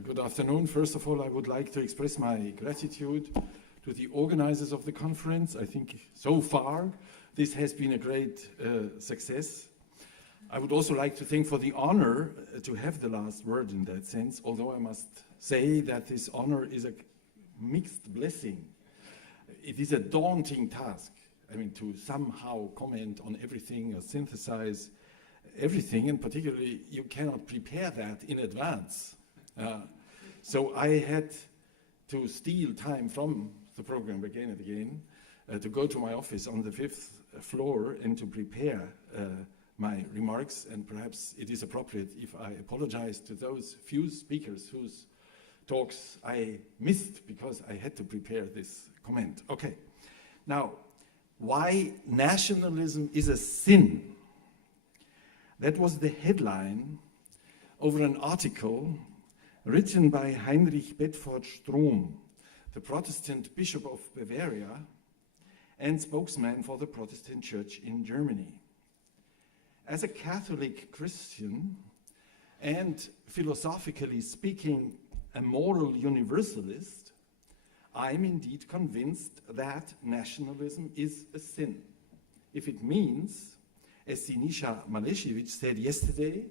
Good afternoon. First of all, I would like to express my gratitude to the organizers of the conference. I think so far this has been a great success. I would also like to thank for the honor to have the last word in that sense, although I must say that this honor is a mixed blessing. It is a daunting task, I mean, to somehow comment on everything or synthesize everything, and particularly you cannot prepare that in advance. So I had to steal time from the program again and again to go to my office on the 5th floor and to prepare my remarks, and perhaps it is appropriate if I apologize to those few speakers whose talks I missed because I had to prepare this comment. Okay, now, why nationalism is a sin? That was the headline over an article written by Heinrich Bedford Strom, the Protestant Bishop of Bavaria and spokesman for the Protestant Church in Germany. As a Catholic Christian and, philosophically speaking, a moral universalist, I'm indeed convinced that nationalism is a sin. If it means, as Sinisha Maleshevich said yesterday,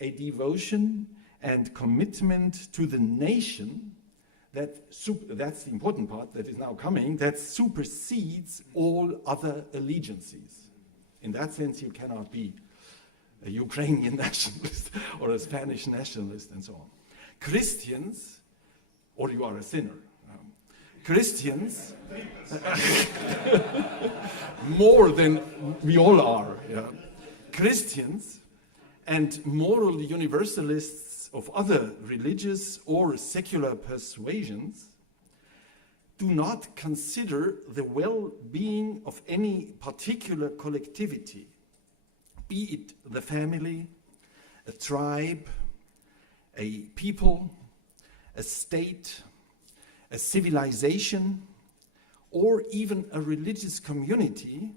a devotion and commitment to the nation that's the important part that is now coming, that supersedes all other allegiances. In that sense, you cannot be a Ukrainian nationalist or a Spanish nationalist and so on. Christians, or you are a sinner. Christians, more than we all are. Yeah. Christians and moral universalists of other religious or secular persuasions do not consider the well-being of any particular collectivity, be it the family, a tribe, a people, a state, a civilization, or even a religious community,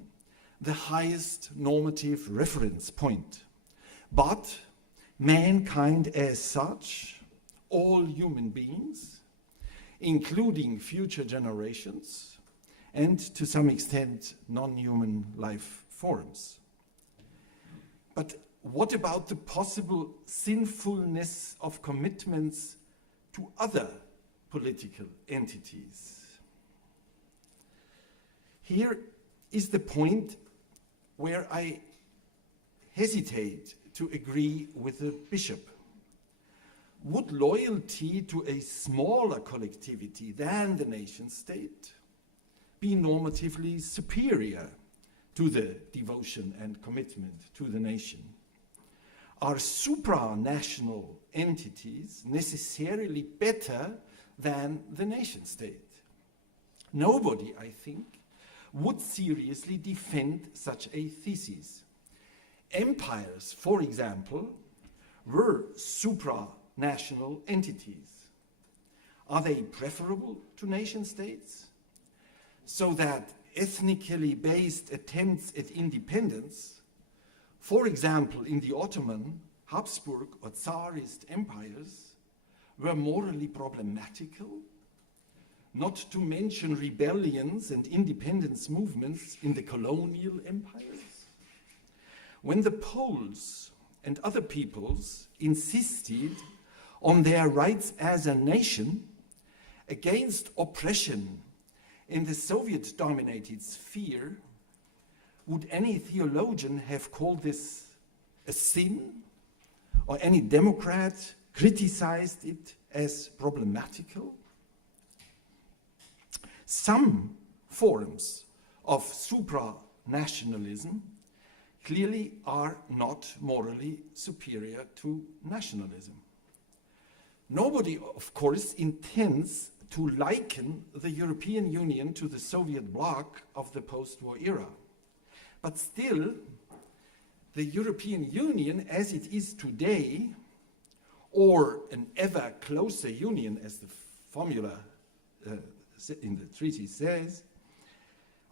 the highest normative reference point. But mankind as such, all human beings, including future generations, and to some extent non-human life forms. But what about the possible sinfulness of commitments to other political entities? Here is the point where I hesitate to agree with the bishop. Would loyalty to a smaller collectivity than the nation state be normatively superior to the devotion and commitment to the nation? Are supranational entities necessarily better than the nation state? Nobody, I think, would seriously defend such a thesis. Empires, for example, were supranational entities. Are they preferable to nation states? So that ethnically based attempts at independence, for example in the Ottoman, Habsburg or Tsarist empires, were morally problematical, not to mention rebellions and independence movements in the colonial empires. When the Poles and other peoples insisted on their rights as a nation against oppression in the Soviet-dominated sphere, would any theologian have called this a sin? Or any Democrat criticized it as problematical? Some forms of supranationalism clearly are not morally superior to nationalism. Nobody, of course, intends to liken the European Union to the Soviet bloc of the post-war era. But still, the European Union as it is today, or an ever closer union as the formula in the treaty says,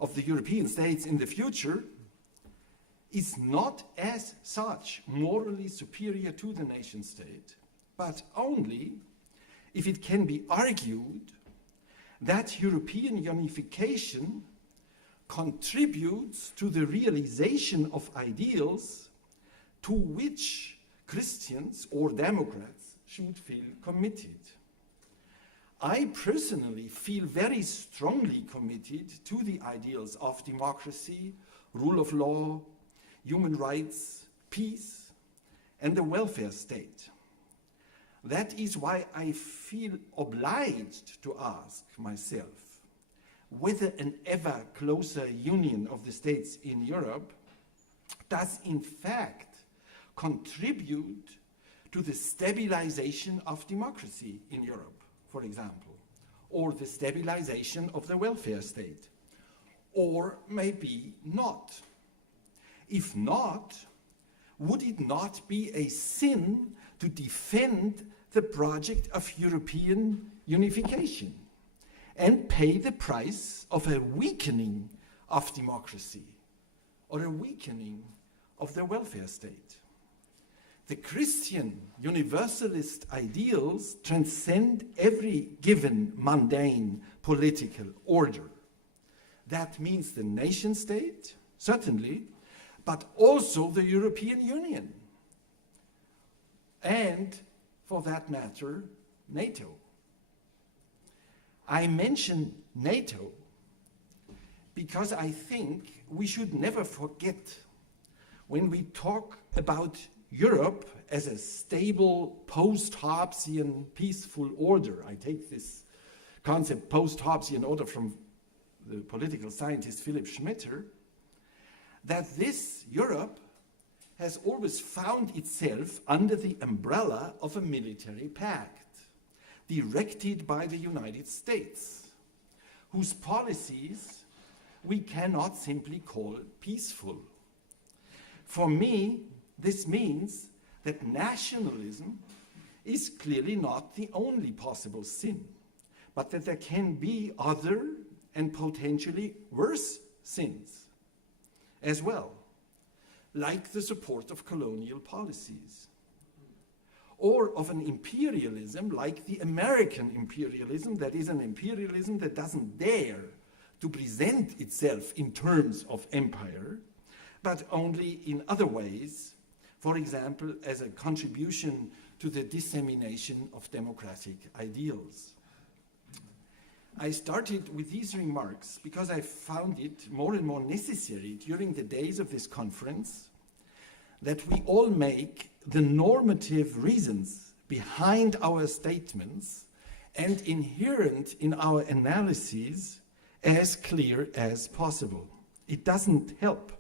of the European states in the future, is not as such morally superior to the nation state, but only if it can be argued that European unification contributes to the realization of ideals to which Christians or Democrats should feel committed. I personally feel very strongly committed to the ideals of democracy, rule of law, human rights, peace, and the welfare state. That is why I feel obliged to ask myself whether an ever closer union of the states in Europe does in fact contribute to the stabilization of democracy in Europe, for example, or the stabilization of the welfare state, or maybe not. If not, would it not be a sin to defend the project of European unification and pay the price of a weakening of democracy or a weakening of the welfare state? The Christian universalist ideals transcend every given mundane political order. That means the nation state, certainly, but also the European Union. And, for that matter, NATO. I mention NATO because I think we should never forget, when we talk about Europe as a stable post-Hobbesian peaceful order, I take this concept post-Hobbesian order from the political scientist Philipp Schmetter, that this Europe has always found itself under the umbrella of a military pact directed by the United States, whose policies we cannot simply call peaceful. For me, this means that nationalism is clearly not the only possible sin, but that there can be other and potentially worse sins as well, like the support of colonial policies, or of an imperialism like the American imperialism, that is an imperialism that doesn't dare to present itself in terms of empire, but only in other ways, for example, as a contribution to the dissemination of democratic ideals. I started with these remarks because I found it more and more necessary during the days of this conference that we all make the normative reasons behind our statements and inherent in our analyses as clear as possible. It doesn't help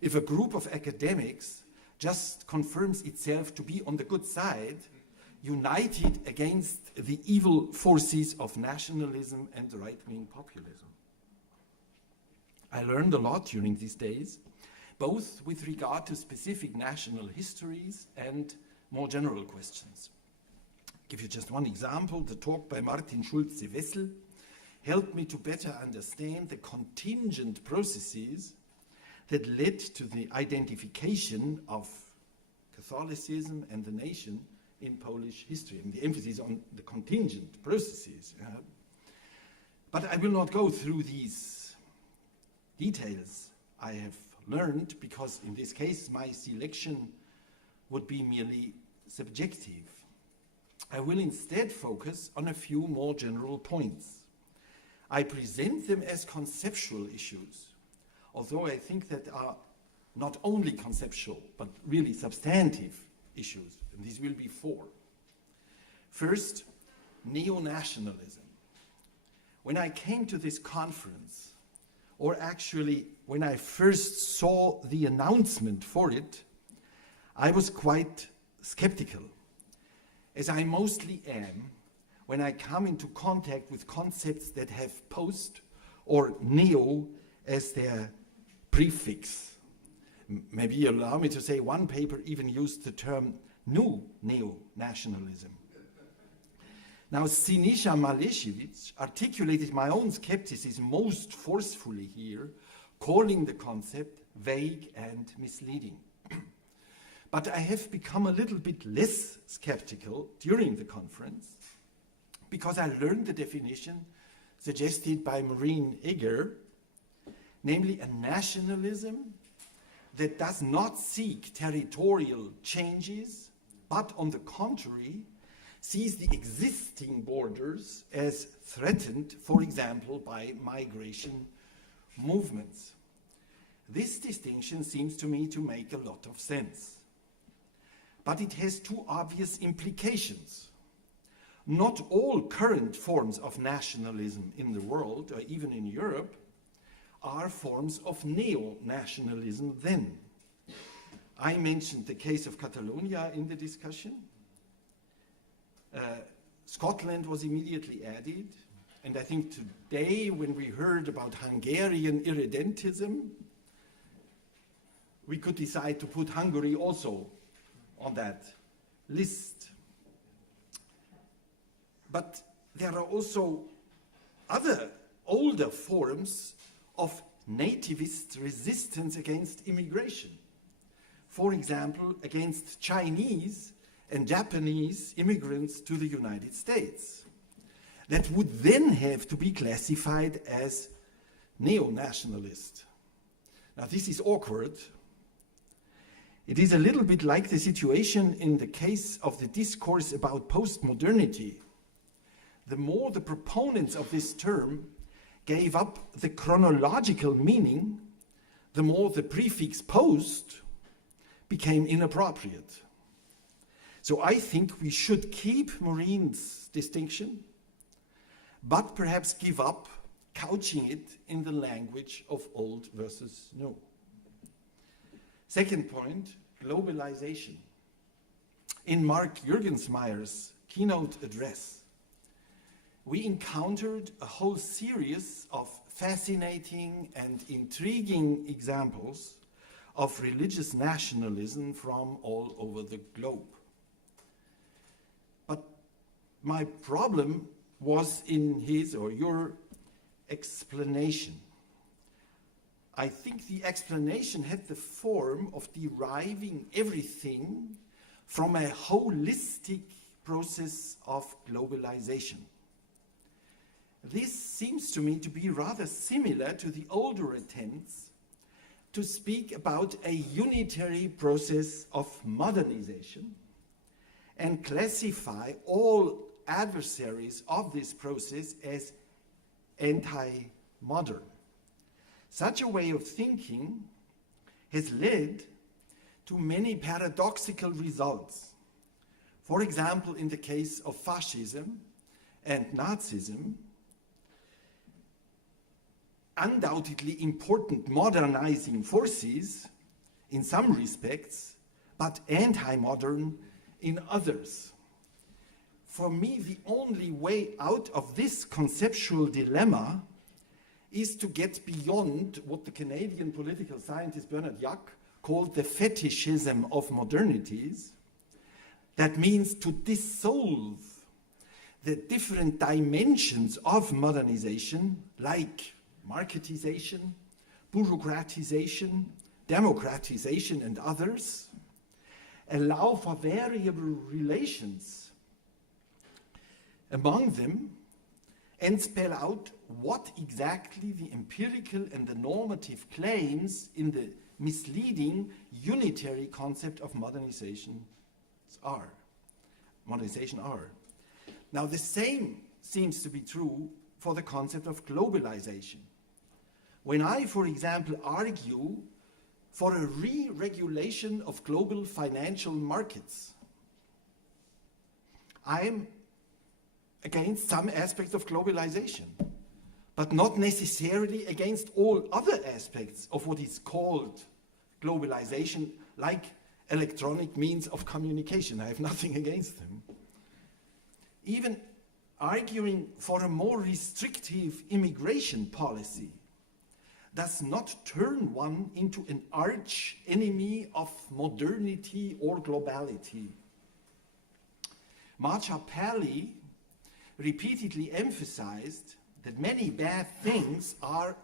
if a group of academics just confirms itself to be on the good side, united against the evil forces of nationalism and right-wing populism. I learned a lot during these days, both with regard to specific national histories and more general questions. I'll give you just one example. The talk by Martin Schulze-Wessel helped me to better understand the contingent processes that led to the identification of Catholicism and the nation in Polish history, and the emphasis on the contingent processes. But I will not go through these details I have learned, because in this case my selection would be merely subjective. I will instead focus on a few more general points. I present them as conceptual issues, although I think that are not only conceptual, but really substantive issues, and these will be four. First, neo-nationalism. When I came to this conference, or actually when I first saw the announcement for it, I was quite skeptical, as I mostly am when I come into contact with concepts that have post or neo as their prefix. Maybe you allow me to say one paper even used the term new neo-nationalism. Now, Sinisha Malešević articulated my own skepticism most forcefully here, calling the concept vague and misleading. But I have become a little bit less skeptical during the conference, because I learned the definition suggested by Maureen Egger, namely a nationalism that does not seek territorial changes, but on the contrary, sees the existing borders as threatened, for example, by migration movements. This distinction seems to me to make a lot of sense. But it has two obvious implications. Not all current forms of nationalism in the world, or even in Europe, are forms of neo-nationalism then. I mentioned the case of Catalonia in the discussion. Scotland was immediately added, and I think today when we heard about Hungarian irredentism, we could decide to put Hungary also on that list. But there are also other older forms of nativist resistance against immigration. For example, against Chinese and Japanese immigrants to the United States. That would then have to be classified as neo-nationalist. Now this is awkward. It is a little bit like the situation in the case of the discourse about postmodernity. The more the proponents of this term gave up the chronological meaning, the more the prefix post became inappropriate. So I think we should keep Maureen's distinction, but perhaps give up couching it in the language of old versus new. Second point, globalization. In Mark Juergensmeyer's keynote address, we encountered a whole series of fascinating and intriguing examples of religious nationalism from all over the globe. But my problem was in his or your explanation. I think the explanation had the form of deriving everything from a holistic process of globalization. This seems to me to be rather similar to the older attempts to speak about a unitary process of modernization and classify all adversaries of this process as anti-modern. Such a way of thinking has led to many paradoxical results. For example, in the case of fascism and Nazism, undoubtedly important modernizing forces in some respects, but anti-modern in others. For me, the only way out of this conceptual dilemma is to get beyond what the Canadian political scientist Bernard Yack called the fetishism of modernities. That means to dissolve the different dimensions of modernization, like marketization, bureaucratization, democratization, and others, allow for variable relations among them, and spell out what exactly the empirical and the normative claims in the misleading unitary concept of modernization are. Now, the same seems to be true for the concept of globalization. When I, for example, argue for a re-regulation of global financial markets, I am against some aspects of globalization, but not necessarily against all other aspects of what is called globalization, like electronic means of communication. I have nothing against them. Even arguing for a more restrictive immigration policy does not turn one into an arch enemy of modernity or globality. Machiavelli repeatedly emphasized that many bad things are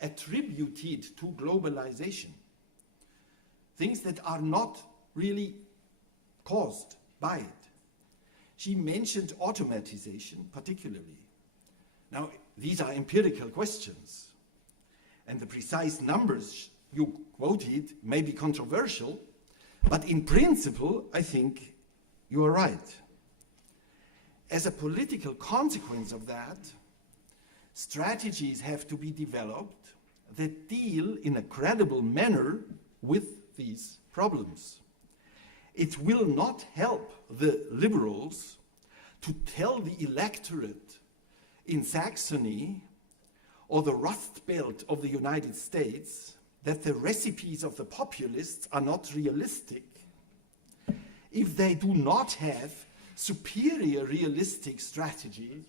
attributed to globalization, things that are not really caused by it. she mentioned automatization particularly. Now, these are empirical questions, and the precise numbers you quoted may be controversial, but in principle, I think you are right. As a political consequence of that, strategies have to be developed that deal in a credible manner with these problems. It will not help the liberals to tell the electorate in Saxony or the Rust Belt of the United States that the recipes of the populists are not realistic if they do not have superior realistic strategies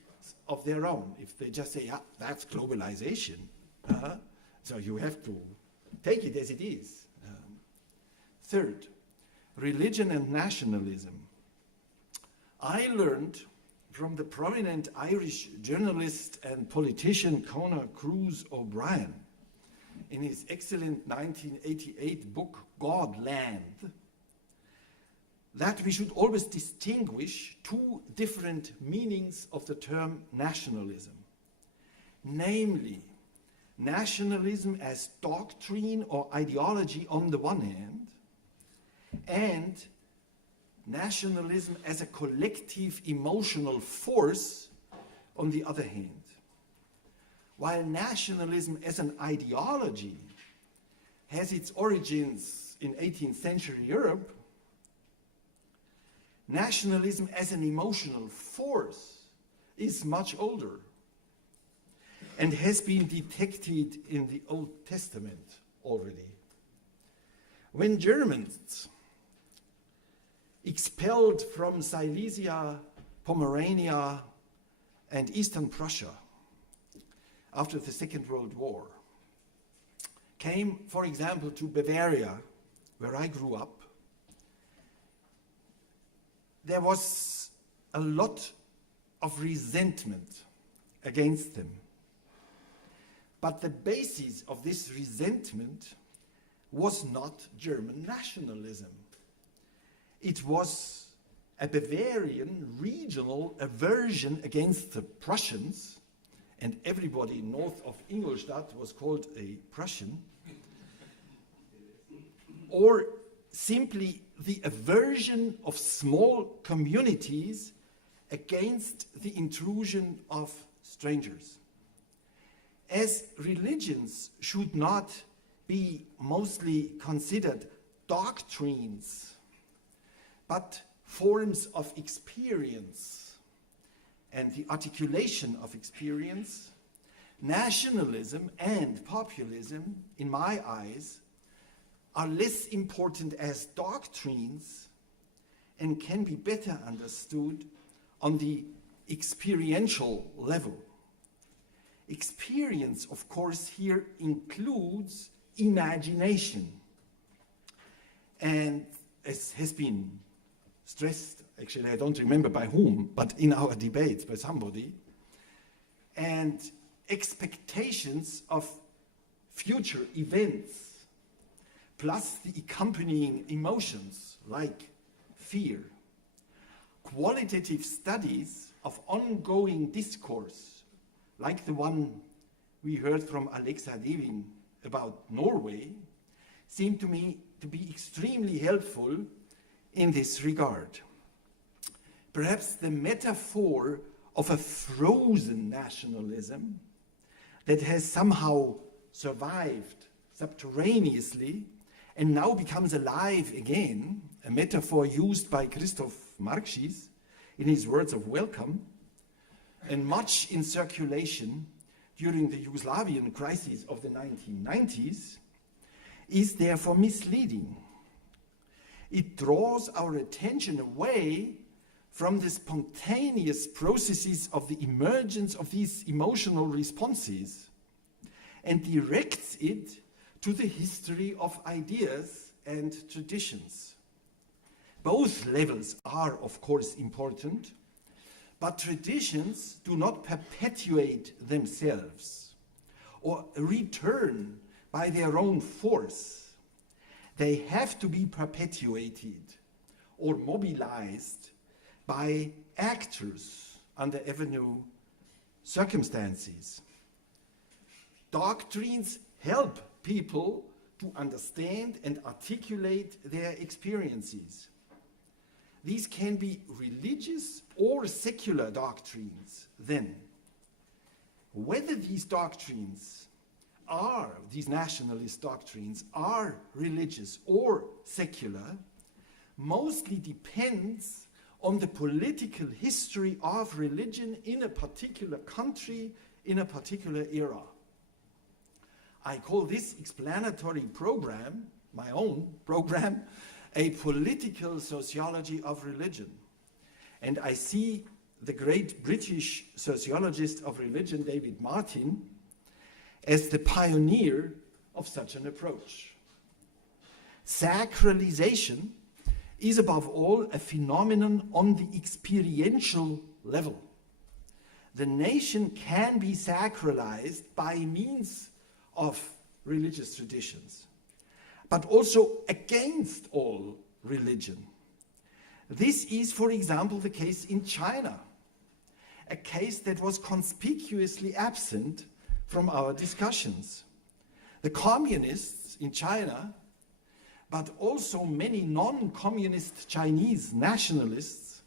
of their own. If they just say, that's globalization, so you have to take it as it is. Third, religion and nationalism. I learned from the prominent Irish journalist and politician Conor Cruise O'Brien in his excellent 1988 book, God Land, that we should always distinguish two different meanings of the term nationalism. Namely, nationalism as doctrine or ideology on the one hand, and nationalism as a collective emotional force on the other hand. While nationalism as an ideology has its origins in 18th century Europe, nationalism as an emotional force is much older and has been detected in the Old Testament already. When Germans expelled from Silesia, Pomerania, and Eastern Prussia after the Second World War, came, for example, to Bavaria, where I grew up, there was a lot of resentment against them. But the basis of this resentment was not German nationalism. It was a Bavarian regional aversion against the Prussians, and everybody north of Ingolstadt was called a Prussian, or simply the aversion of small communities against the intrusion of strangers. As religions should not be mostly considered doctrines, but forms of experience and the articulation of experience, nationalism and populism, in my eyes, are less important as doctrines and can be better understood on the experiential level. Experience, of course, here includes imagination. And as has been stressed, actually I don't remember by whom, but in our debates by somebody, and expectations of future events, plus the accompanying emotions like fear. Qualitative studies of ongoing discourse, like the one we heard from Alexa Deving about Norway, seem to me to be extremely helpful in this regard. Perhaps the metaphor of a frozen nationalism that has somehow survived subterraneously and now becomes alive again, a metaphor used by Christoph Marxis in his words of welcome, and much in circulation during the Yugoslavian crisis of the 1990s, is therefore misleading. It draws our attention away from the spontaneous processes of the emergence of these emotional responses and directs it to the history of ideas and traditions. Both levels are, of course, important, but traditions do not perpetuate themselves or return by their own force. They have to be perpetuated or mobilized by actors under avenue circumstances. Doctrines help people to understand and articulate their experiences. These can be religious or secular doctrines then. Whether these doctrines these nationalist doctrines are religious or secular mostly depends on the political history of religion in a particular country, in a particular era. I call this explanatory program, my own program, a political sociology of religion. And I see the great British sociologist of religion, David Martin, as the pioneer of such an approach. Sacralization is above all a phenomenon on the experiential level. The nation can be sacralized by means of religious traditions, but also against all religion. This is, for example, the case in China, a case that was conspicuously absent from our discussions. The communists in China, but also many non-communist Chinese nationalists,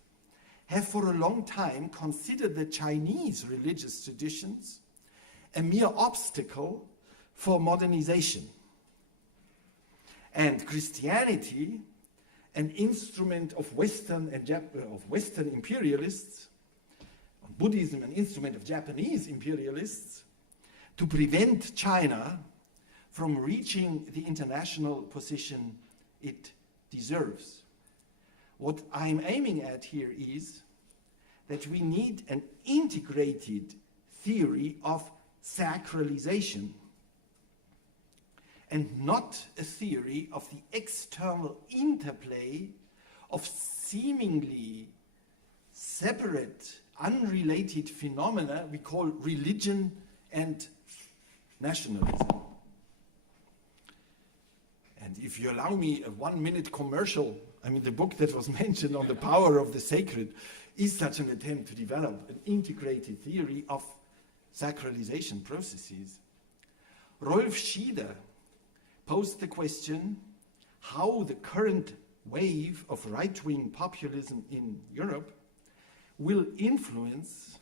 have for a long time considered the Chinese religious traditions a mere obstacle for modernization, and Christianity an instrument of Western imperialists, Buddhism an instrument of Japanese imperialists, to prevent China from reaching the international position it deserves. What I'm aiming at here is that we need an integrated theory of sacralization and not a theory of the external interplay of seemingly separate, unrelated phenomena we call religion and nationalism. And if you allow me a 1-minute commercial, I mean, the book that was mentioned on the power of the sacred is such an attempt to develop an integrated theory of sacralization processes. Rolf Schieder posed the question how the current wave of right-wing populism in Europe will influence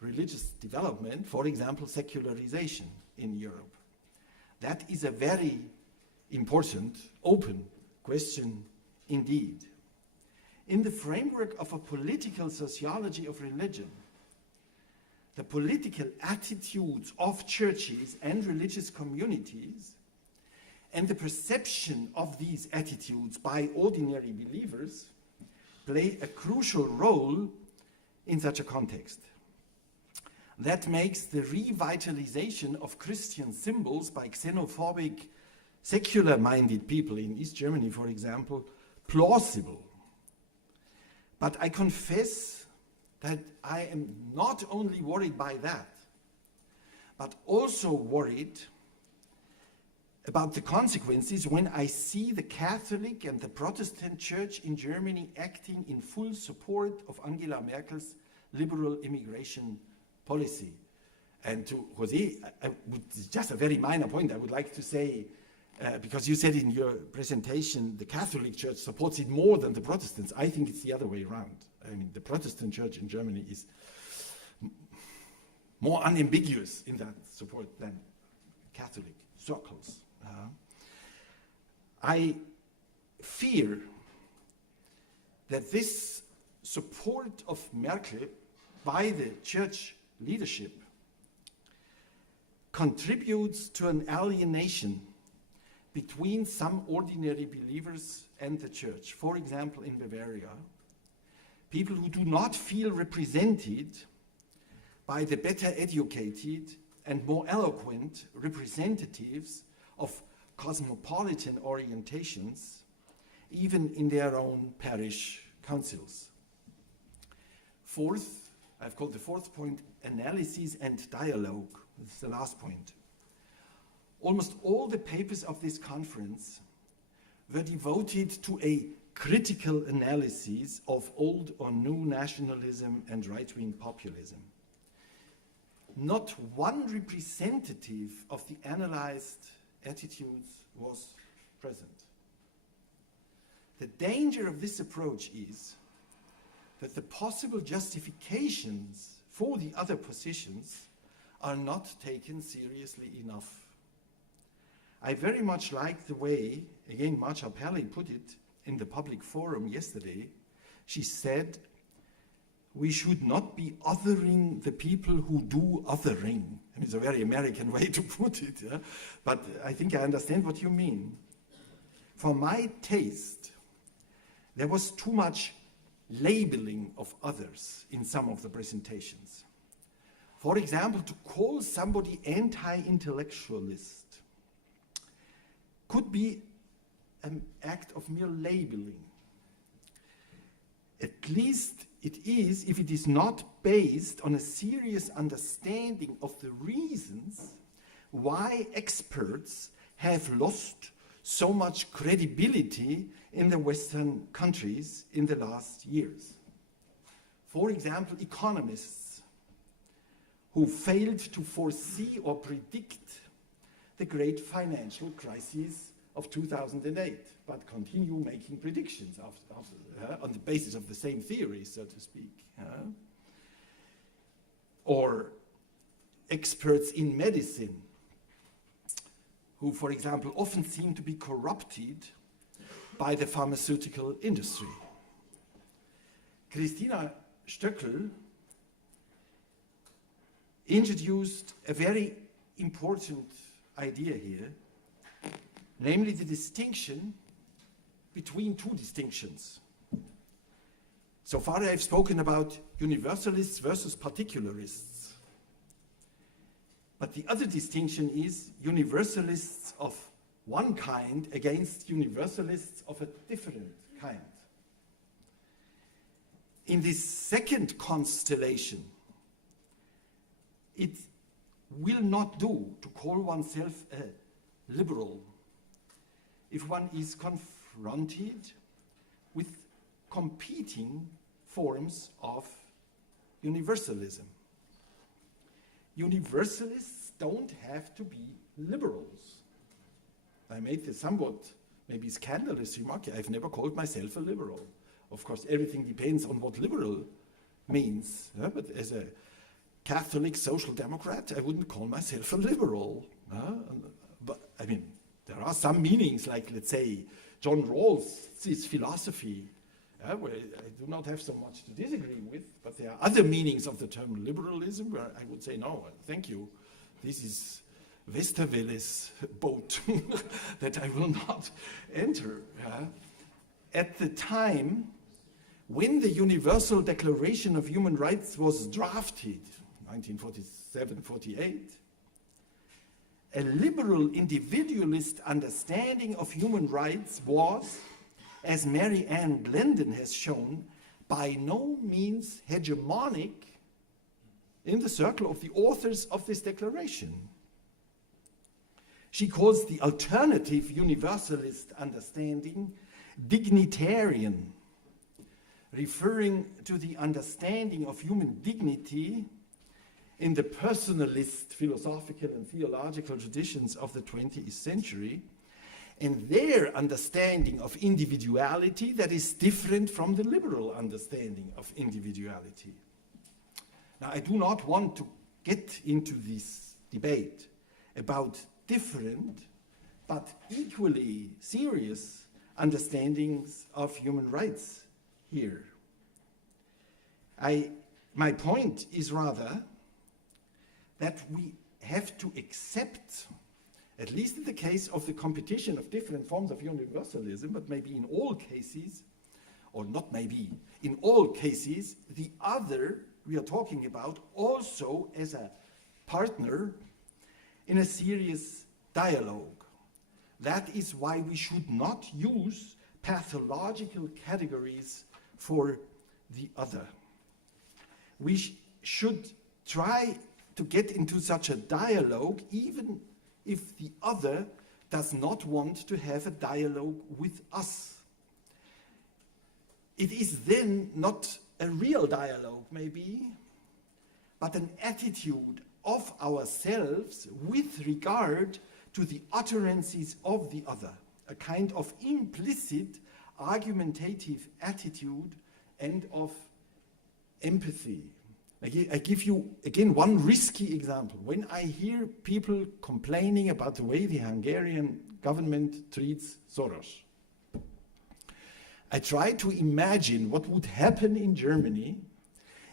religious development, for example, secularization in Europe. That is a very important, open question indeed. In the framework of a political sociology of religion, the political attitudes of churches and religious communities and the perception of these attitudes by ordinary believers play a crucial role in such a context. That makes the revitalization of Christian symbols by xenophobic, secular-minded people in East Germany, for example, plausible. But I confess that I am not only worried by that, but also worried about the consequences when I see the Catholic and the Protestant Church in Germany acting in full support of Angela Merkel's liberal immigration policy. And to Jose, just a very minor point I would like to say, because you said in your presentation the Catholic Church supports it more than the Protestants. I think it's the other way around. I mean, the Protestant Church in Germany is more unambiguous in that support than Catholic circles. I fear that this support of Merkel by the church leadership contributes to an alienation between some ordinary believers and the church. For example, in Bavaria, people who do not feel represented by the better educated and more eloquent representatives of cosmopolitan orientations, even in their own parish councils. Fourth, I've called the fourth point, analysis and dialogue. This is the last point. Almost all the papers of this conference were devoted to a critical analyses of old or new nationalism and right-wing populism. Not one representative of the analyzed attitudes was present. The danger of this approach is that the possible justifications for the other positions are not taken seriously enough. I very much like the way, again, Marcia Perley put it in the public forum yesterday. She said, we should not be othering the people who do othering. And it's a very American way to put it, yeah? But I think I understand what you mean. For my taste, there was too much labeling of others in some of the presentations. For example, to call somebody anti-intellectualist could be an act of mere labeling. At least it is if it is not based on a serious understanding of the reasons why experts have lost so much credibility in the Western countries in the last years. For example, economists who failed to foresee or predict the great financial crisis of 2008, but continue making predictions on the basis of the same theories, so to speak. Or experts in medicine who, for example, often seem to be corrupted by the pharmaceutical industry. Christina Stöckel introduced a very important idea here, namely the distinction between two distinctions. So far I have spoken about universalists versus particularists. But the other distinction is universalists of one kind against universalists of a different kind. In this second constellation, it will not do to call oneself a liberal if one is confronted with competing forms of universalism. Universalists don't have to be liberals. I made this somewhat maybe scandalous remark. I've never called myself a liberal. Of course, everything depends on what liberal means. But as a Catholic social democrat, I wouldn't call myself a liberal. But I mean, there are some meanings, like, let's say, John Rawls' philosophy, where I do not have so much to disagree with, but there are other meanings of the term liberalism where I would say, no, thank you. This is Westerwelle's boat that I will not enter. At the time when the Universal Declaration of Human Rights was drafted, 1947-48, a liberal individualist understanding of human rights was, as Mary Ann Glendon has shown, by no means hegemonic in the circle of the authors of this declaration. She calls the alternative universalist understanding dignitarian, referring to the understanding of human dignity in the personalist philosophical and theological traditions of the 20th century, and their understanding of individuality that is different from the liberal understanding of individuality. Now, I do not want to get into this debate about different but equally serious understandings of human rights here. My point is rather that we have to accept, at least in the case of the competition of different forms of universalism, but maybe in all cases, or not maybe, in all cases, the other we are talking about also as a partner in a serious dialogue. That is why we should not use pathological categories for the other. We should try to get into such a dialogue even if the other does not want to have a dialogue with us. it is then not a real dialogue, maybe, but an attitude of ourselves with regard to the utterances of the other, a kind of implicit argumentative attitude and of empathy. I give you, again, one risky example. When I hear people complaining about the way the Hungarian government treats Soros, I try to imagine what would happen in Germany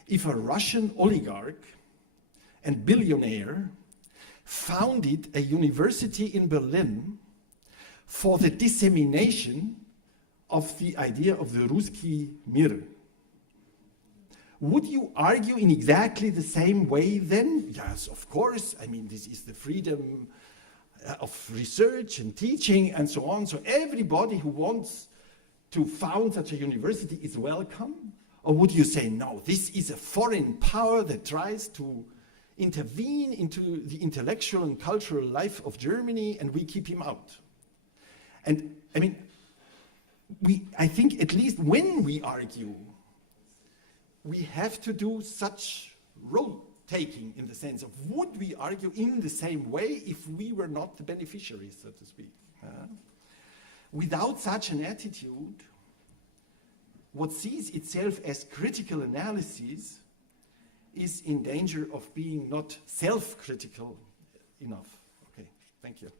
if a Russian oligarch and billionaire founded a university in Berlin for the dissemination of the idea of the Ruski Mir. Would you argue in exactly the same way then? Yes, of course. I mean, this is the freedom of research and teaching and so on. So everybody who wants to found such a university is welcome? Or would you say, no, this is a foreign power that tries to intervene into the intellectual and cultural life of Germany and we keep him out? And I mean, I think at least when we argue, we have to do such role-taking in the sense of, would we argue in the same way if we were not the beneficiaries, so to speak? Without such an attitude, what sees itself as critical analysis is in danger of being not self-critical enough. Okay, thank you.